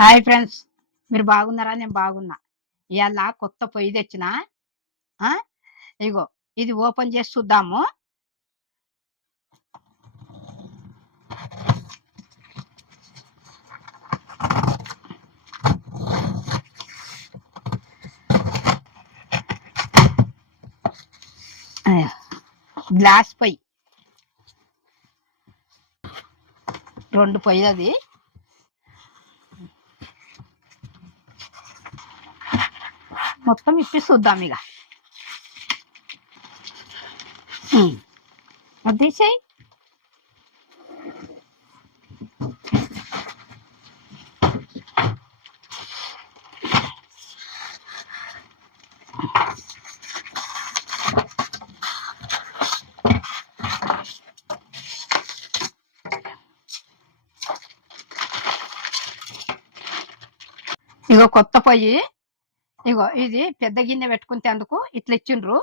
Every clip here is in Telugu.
హాయ్ ఫ్రెండ్స్, మీరు బాగున్నారా? నేను బాగున్నా. ఇవాళ కొత్త పొయ్యి తెచ్చిన. ఆ, ఇగో ఇది ఓపెన్ చేసి చూద్దాము. గ్లాస్ పొయ్యి, 2 పొయ్యి అది. మొత్తం ఇప్పి చూద్దాం. ఇక అది తీసేయి. ఇగో కొత్త పొయ్యి. ఇగో ఇది పెద్ద గిన్నె పెట్టుకుంటే అందుకు ఇట్లా ఇచ్చిండ్రు.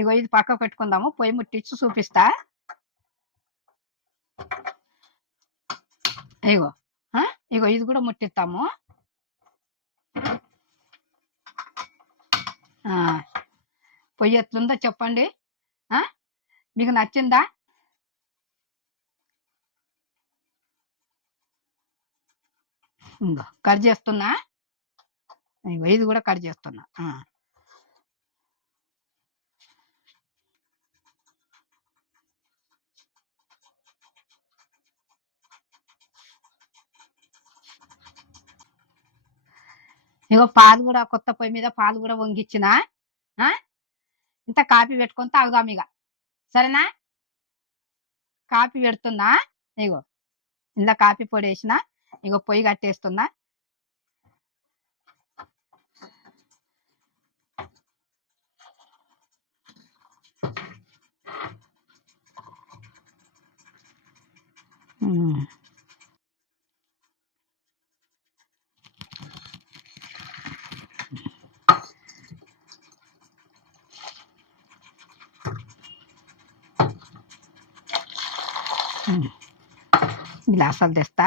ఇగో ఇది పక్కకు పెట్టుకుందాము. పొయ్యి ముట్టించి చూపిస్తా. ఇగో ఇగో ఇది కూడా ముట్టిస్తాము. పొయ్యి ఎట్లుందో చెప్పండి. మీకు నచ్చిందా? ఇంకో కట్ చేస్తున్నా. ఇంకో ఇది కూడా కట్ చేస్తున్నా. ఇగో పాలు కూడా, కొత్త పొయ్యి మీద పాలు కూడా వంగిచ్చిన. ఇంత కాఫీ పెట్టుకొని తాగుదాం ఇక. సరేనా? కాఫీ పెడుతున్నా. ఇగో ఇంట్లో కాఫీ పొడి వేసిన. ఇగో పొయ్యి కట్టేస్తున్నా. గ్లాసాలు తెస్తా.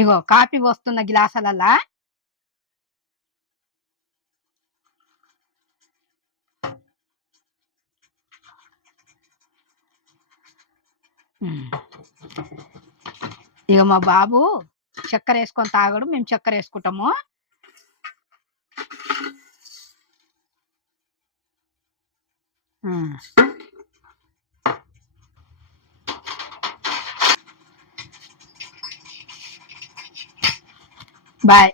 ఇగో కాఫీ పోస్తున్న గ్లాసాలల్లా. ఇక మా బాబు చక్కెర వేసుకొని తాగడు, మేము చక్కెర వేసుకుంటాము. బాయ్.